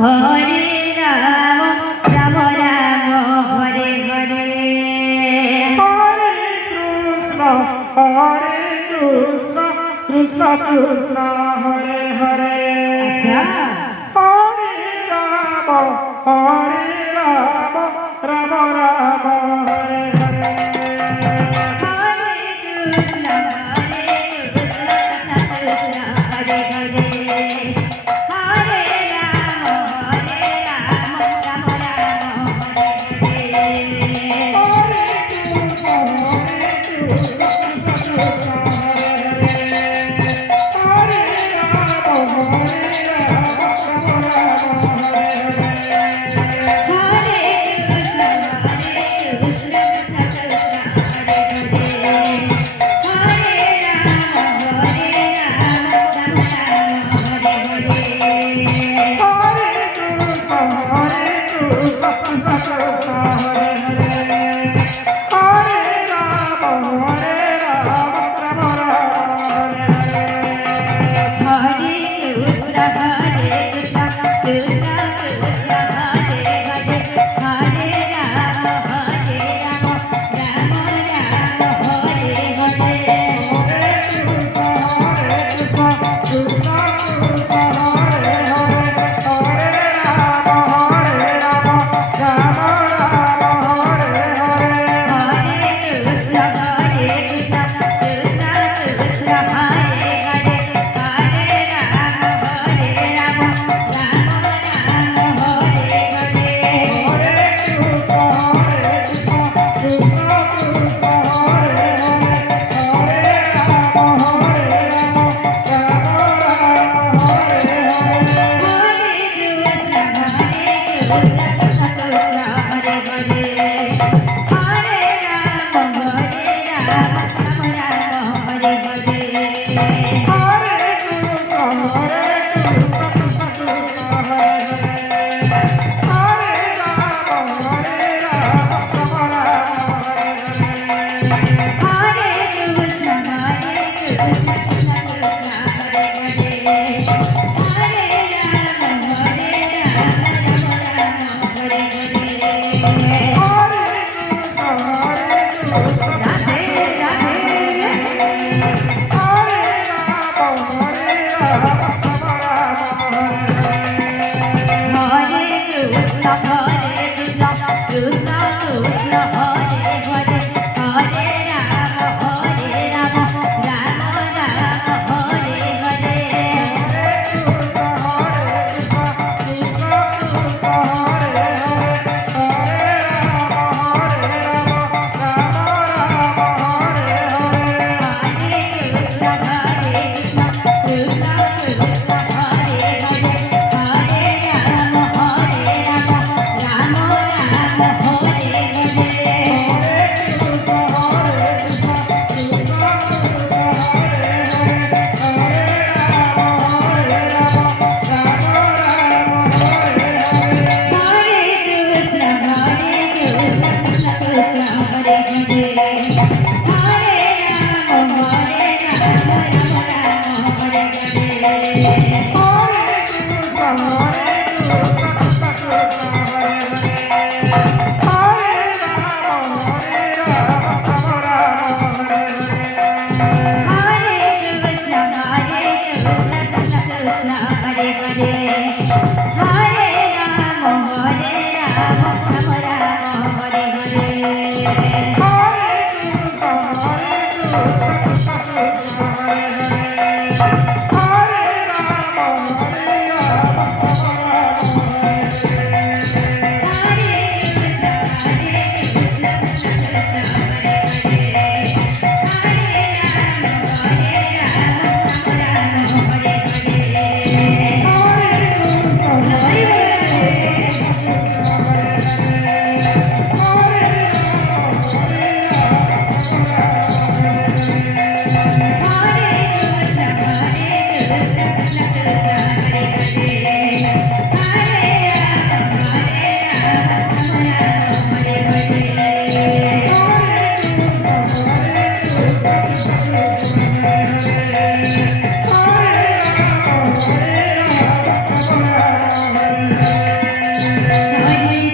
হরে রাম রাম রাম হরে হরে হরে কৃষ্ণ কৃষ্ণ কৃষ্ণ হরে হরে আচ্ছা হরে রাম রাম রাম হরে হরে হরে কৃষ্ণ কৃষ্ণ হরে হরে হরে রাম রাম রাম হরে হরে হরে কৃষ্ণ কৃষ্ণ কৃষ্ণ হরে হরে হরে রাম রাম হরে হরে হরে কৃষ্ণ কৃষ্ণ হরে হরে হরে রাম রাম রাম হরে হরে হরে কৃষ্ণ কৃষ্ণ কৃষ্ণ হরে হরে হরে রাম রাম হরে হরে হরে কৃষ্ণ কৃষ্ণ কৃষ্ণ হরে হরে হরে রাম রাম রাম হরে হরে হরে কৃষ্ণ কৃষ্ণ কৃষ্ণ কৃষ্ণ হরে হরে হরে রাম রাম রাম হরে হরে হরে কৃষ্ণ কৃষ্ণ কৃষ্ণ হরে হরে হরে রাম রাম হরে হরে হরে কৃষ্ণ কৃষ্ণ কৃষ্ণ হরে হরে হরে রাম রাম হরে হরে রাধে রাধে হরে কৃষ্ণ কৃষ্ণ কৃষ্ণ হরে হরে হরে রাম রাম রাম হরে হরে হরে কৃষ্ণ কৃষ্ণ কৃষ্ণ হরে হরে হরে রাম রাম রাম হরে হরে হরে কৃষ্ণ কৃষ্ণ কৃষ্ণ হরে হরে হরে রাম রাম হরে হরে হরে কৃষ্ণ কৃষ্ণ কৃষ্ণ হরে হরে